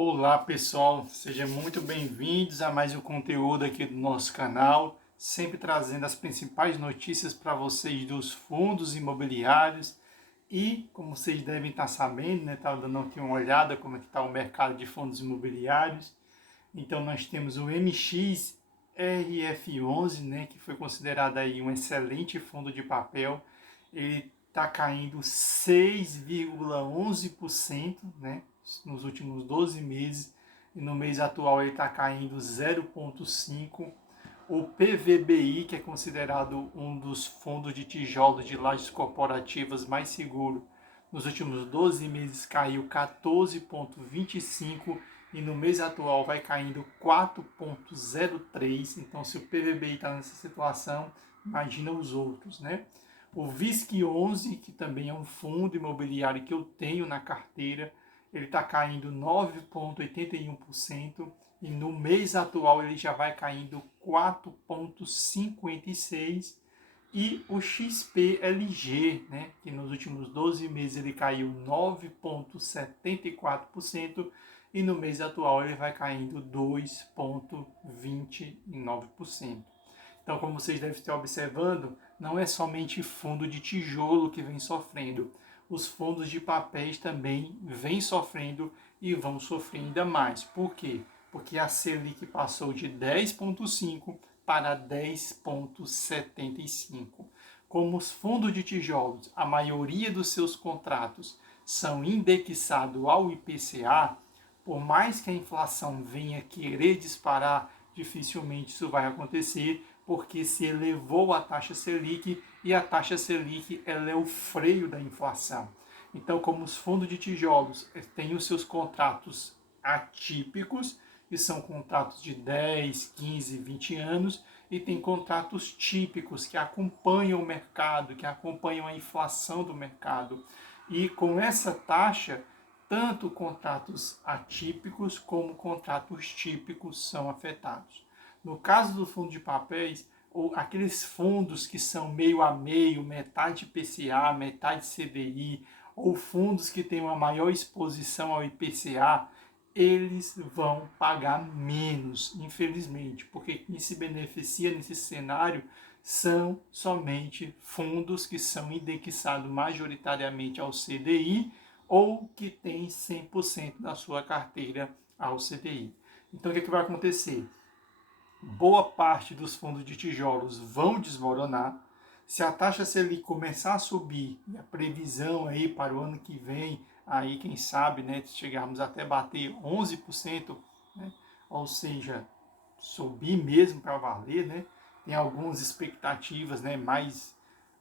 Olá pessoal, sejam muito bem-vindos a mais um conteúdo aqui do nosso canal, sempre trazendo as principais notícias para vocês dos fundos imobiliários e, como vocês devem estar sabendo, né, tá dando aqui uma olhada como é que está o mercado de fundos imobiliários. Então nós temos o MXRF11, né, que foi considerado aí um excelente fundo de papel. Ele está caindo 6,11%, né, nos últimos 12 meses, e no mês atual ele está caindo 0,5%. O PVBI, que é considerado um dos fundos de tijolos de lajes corporativas mais seguro, nos últimos 12 meses caiu 14,25% e no mês atual vai caindo 4,03%. Então, se o PVBI está nessa situação, imagina os outros, né? O VISC11, que também é um fundo imobiliário que eu tenho na carteira, ele está caindo 9,81% e no mês atual ele já vai caindo 4,56%. E o XPLG, né, que nos últimos 12 meses ele caiu 9,74% e no mês atual ele vai caindo 2,29%. Então, como vocês devem estar observando, não é somente fundo de tijolo que vem sofrendo. Os fundos de papéis também vêm sofrendo e vão sofrer ainda mais. Por quê? Porque a Selic passou de 10,5% para 10,75%. Como os fundos de tijolos, a maioria dos seus contratos são indexados ao IPCA, por mais que a inflação venha querer disparar, dificilmente isso vai acontecer, porque se elevou a taxa Selic e a taxa Selic ela é o freio da inflação. Então, como os fundos de tijolos têm os seus contratos atípicos, que são contratos de 10, 15, 20 anos, e tem contratos típicos que acompanham o mercado, que acompanham a inflação do mercado. E com essa taxa, tanto contratos atípicos como contratos típicos são afetados. No caso do fundo de papéis, ou aqueles fundos que são meio a meio, metade IPCA, metade CDI, ou fundos que têm uma maior exposição ao IPCA, eles vão pagar menos, infelizmente, porque quem se beneficia nesse cenário são somente fundos que são indexados majoritariamente ao CDI ou que têm 100% da sua carteira ao CDI. Então, o que vai acontecer? Boa parte dos fundos de tijolos vão desmoronar. Se a taxa Selic começar a subir, e a previsão aí para o ano que vem, aí quem sabe, né, chegarmos até bater 11%, né, ou seja, subir mesmo para valer, né, tem algumas expectativas, né, mais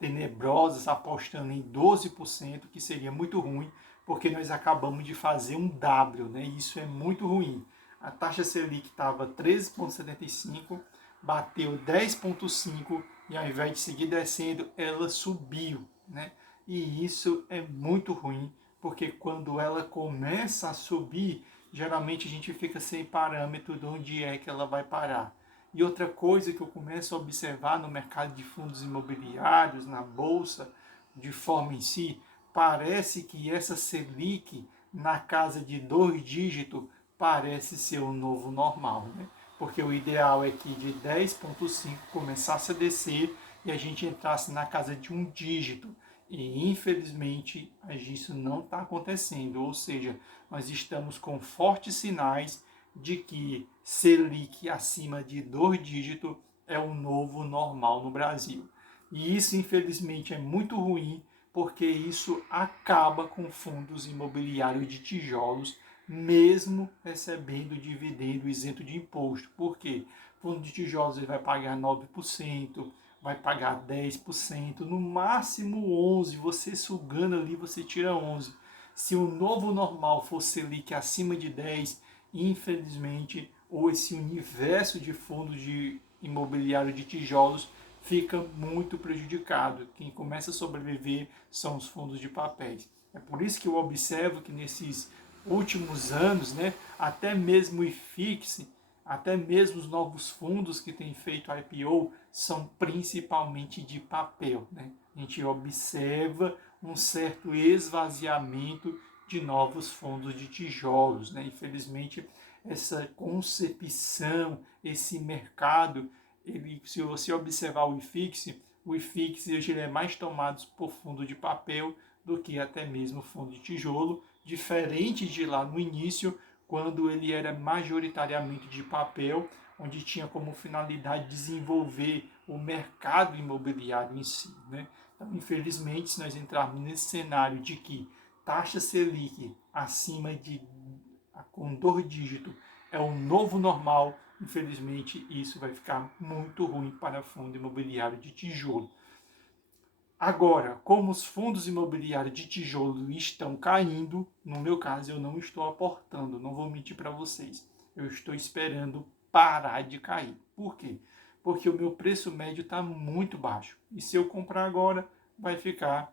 tenebrosas apostando em 12%, que seria muito ruim, porque nós acabamos de fazer um W, né, e isso é muito ruim. A taxa Selic estava 13,75, bateu 10,5 e ao invés de seguir descendo, ela subiu, né? E isso é muito ruim, porque quando ela começa a subir, geralmente a gente fica sem parâmetro de onde é que ela vai parar. E outra coisa que eu começo a observar no mercado de fundos imobiliários, na bolsa, de forma em si, parece que essa Selic na casa de 2 dígitos parece ser o novo normal, né? Porque o ideal é que de 10,5 começasse a descer e a gente entrasse na casa de 1 dígito. E infelizmente isso não está acontecendo, ou seja, nós estamos com fortes sinais de que Selic acima de 2 dígitos é o novo normal no Brasil. E isso infelizmente é muito ruim, porque isso acaba com fundos imobiliários de tijolos, mesmo recebendo dividendo isento de imposto. Por quê? Fundo de tijolos ele vai pagar 9%, vai pagar 10%, no máximo 11%. Você sugando ali, você tira 11%. Se o novo normal for Selic acima de 10%, infelizmente, ou esse universo de fundos de imobiliário de tijolos fica muito prejudicado. Quem começa a sobreviver são os fundos de papéis. É por isso que eu observo que nesses últimos anos, né, até mesmo o IFIX, até mesmo os novos fundos que têm feito IPO são principalmente de papel, né? A gente observa um certo esvaziamento de novos fundos de tijolos, né? Infelizmente, essa concepção, esse mercado, ele, se você observar o IFIX hoje ele é mais tomado por fundo de papel do que até mesmo fundo de tijolo, diferente de lá no início, quando ele era majoritariamente de papel, onde tinha como finalidade desenvolver o mercado imobiliário em si, né? Então, infelizmente, se nós entrarmos nesse cenário de que taxa Selic acima de com 2 dígitos é o novo normal, infelizmente isso vai ficar muito ruim para fundo imobiliário de tijolo. Agora, como os fundos imobiliários de tijolo estão caindo, no meu caso eu não estou aportando, não vou mentir para vocês. Eu estou esperando parar de cair. Por quê? Porque o meu preço médio está muito baixo. E se eu comprar agora, vai ficar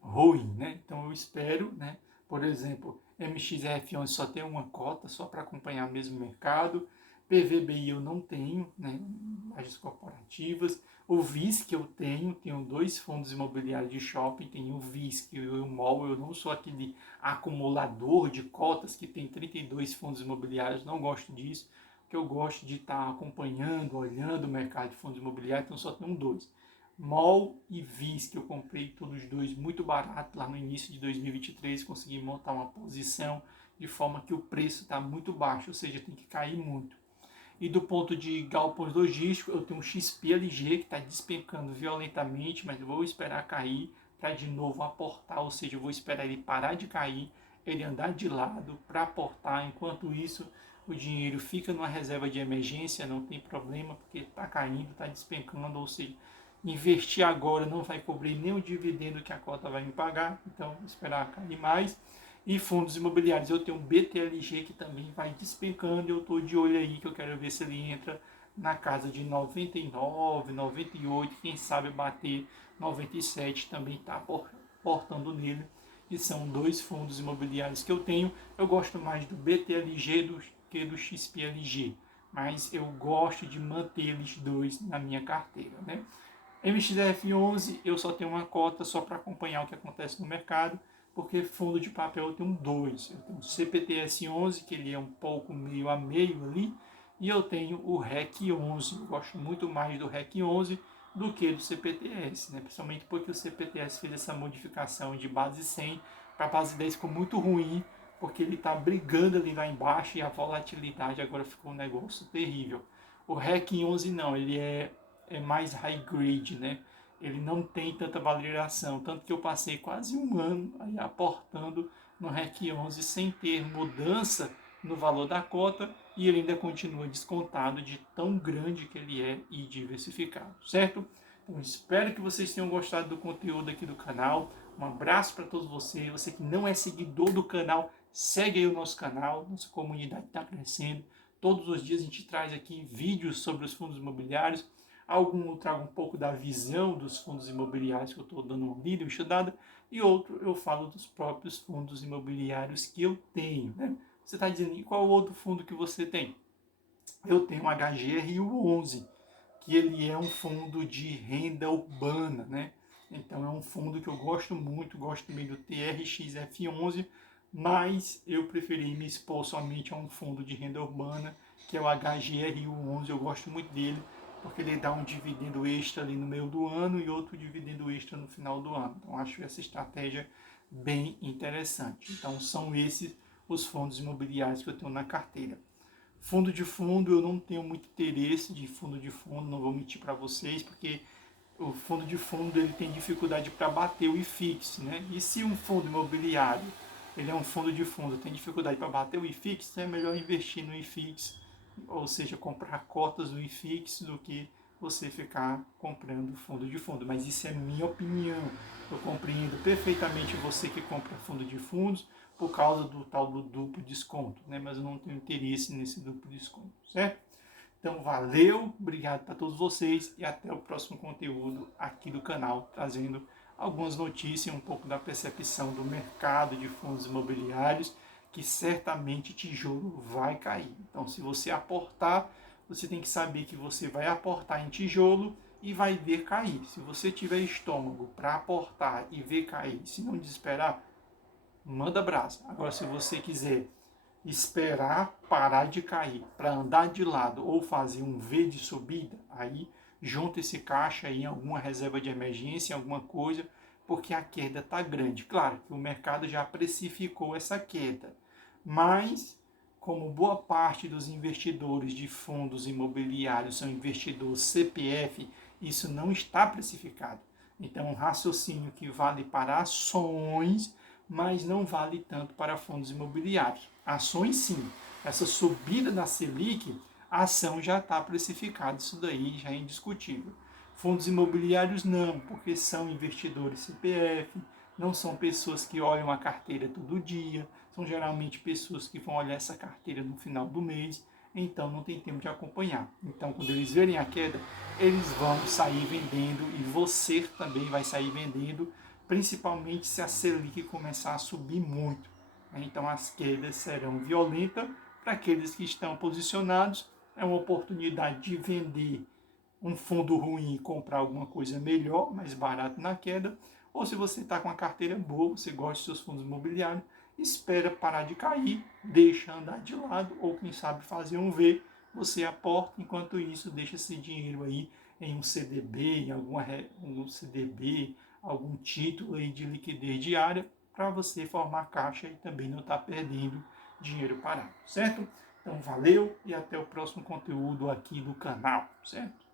ruim, né? Então eu espero, né? Por exemplo, MXRF11 só tem uma cota, só para acompanhar mesmo o mercado. PVBI eu não tenho, né? Lajes corporativas. O VISC eu tenho 2 fundos imobiliários de shopping, tenho o VISC e o MOL. Eu não sou aquele acumulador de cotas que tem 32 fundos imobiliários, não gosto disso, porque eu gosto de estar acompanhando, olhando o mercado de fundos imobiliários, então só tenho 2. MOL e VIS, que eu comprei todos os dois muito barato lá no início de 2023, consegui montar uma posição de forma que o preço está muito baixo, ou seja, tem que cair muito. E do ponto de galpões logísticos, eu tenho um XPLG que está despencando violentamente, mas eu vou esperar cair para de novo aportar, ou seja, eu vou esperar ele parar de cair, ele andar de lado para aportar. Enquanto isso, o dinheiro fica numa reserva de emergência, não tem problema, porque está caindo, está despencando, ou seja, investir agora não vai cobrir nem o dividendo que a cota vai me pagar, então esperar cair mais. E fundos imobiliários, eu tenho um BTLG que também vai despencando, eu estou de olho aí que eu quero ver se ele entra na casa de 99, 98, quem sabe bater 97, também está aportando nele. E são 2 fundos imobiliários que eu tenho. Eu gosto mais do BTLG do que do XPLG, mas eu gosto de manter eles 2 na minha carteira, né? MXF11 eu só tenho uma cota só para acompanhar o que acontece no mercado, porque fundo de papel eu tenho 2. Eu tenho o CPTS11, que ele é um pouco meio a meio ali, e eu tenho o REC11. Eu gosto muito mais do REC11 do que do CPTS, né? Principalmente porque o CPTS fez essa modificação de base 100 para base 10, ficou muito ruim, porque ele está brigando ali lá embaixo e a volatilidade agora ficou um negócio terrível. O REC11 não, ele é mais high grade, né? Ele não tem tanta validação, tanto que eu passei quase um ano aí aportando no REC 11 sem ter mudança no valor da cota e ele ainda continua descontado de tão grande que ele é e diversificado, certo? Então espero que vocês tenham gostado do conteúdo aqui do canal. Um abraço para todos vocês. Você que não é seguidor do canal, segue aí o nosso canal, nossa comunidade está crescendo. Todos os dias a gente traz aqui vídeos sobre os fundos imobiliários. Algum eu trago um pouco da visão dos fundos imobiliários que eu estou dando uma lida, uma estudada, e outro eu falo dos próprios fundos imobiliários que eu tenho, né? Você está dizendo, e qual outro fundo que você tem? Eu tenho o HGRU11, que ele é um fundo de renda urbana, né? Então é um fundo que eu gosto muito, gosto também do TRXF11, mas eu preferi me expor somente a um fundo de renda urbana, que é o HGRU11, eu gosto muito dele, porque ele dá um dividendo extra ali no meio do ano e outro dividendo extra no final do ano. Então acho essa estratégia bem interessante. Então são esses os fundos imobiliários que eu tenho na carteira. Fundo de fundo, eu não tenho muito interesse de fundo de fundo, não vou mentir para vocês, porque o fundo de fundo ele tem dificuldade para bater o IFIX, né? E se um fundo imobiliário, ele é um fundo de fundo, tem dificuldade para bater o IFIX, é melhor investir no IFIX, ou seja, comprar cotas do IFIX do que você ficar comprando fundo de fundo. Mas isso é minha opinião. Eu compreendo perfeitamente você que compra fundo de fundos por causa do tal do duplo desconto, né? Mas eu não tenho interesse nesse duplo desconto, certo? Então, valeu, obrigado para todos vocês e até o próximo conteúdo aqui do canal, trazendo algumas notícias e um pouco da percepção do mercado de fundos imobiliários, que certamente tijolo vai cair. Então, se você aportar, você tem que saber que você vai aportar em tijolo e vai ver cair. Se você tiver estômago para aportar e ver cair, se não desesperar, manda brasa. Agora, se você quiser esperar parar de cair para andar de lado ou fazer um V de subida, aí junta esse caixa aí em alguma reserva de emergência, em alguma coisa, porque a queda está grande. Claro que o mercado já precificou essa queda, mas como boa parte dos investidores de fundos imobiliários são investidores CPF, isso não está precificado. Então, um raciocínio que vale para ações, mas não vale tanto para fundos imobiliários. Ações, sim. Essa subida da Selic, a ação já está precificada, isso daí já é indiscutível. Fundos imobiliários não, porque são investidores CPF, não são pessoas que olham a carteira todo dia, são geralmente pessoas que vão olhar essa carteira no final do mês, então não tem tempo de acompanhar. Então, quando eles verem a queda, eles vão sair vendendo e você também vai sair vendendo, principalmente se a Selic começar a subir muito. Então, as quedas serão violentas para aqueles que estão posicionados. É uma oportunidade de vender um fundo ruim e comprar alguma coisa melhor, mais barato na queda. Ou se você está com uma carteira boa, você gosta dos seus fundos imobiliários, espera parar de cair, deixa andar de lado, ou quem sabe fazer um V, você aporta, enquanto isso deixa esse dinheiro aí em um CDB, um CDB, algum título aí de liquidez diária, para você formar caixa e também não estar perdendo dinheiro parado, certo? Então valeu e até o próximo conteúdo aqui do canal, certo?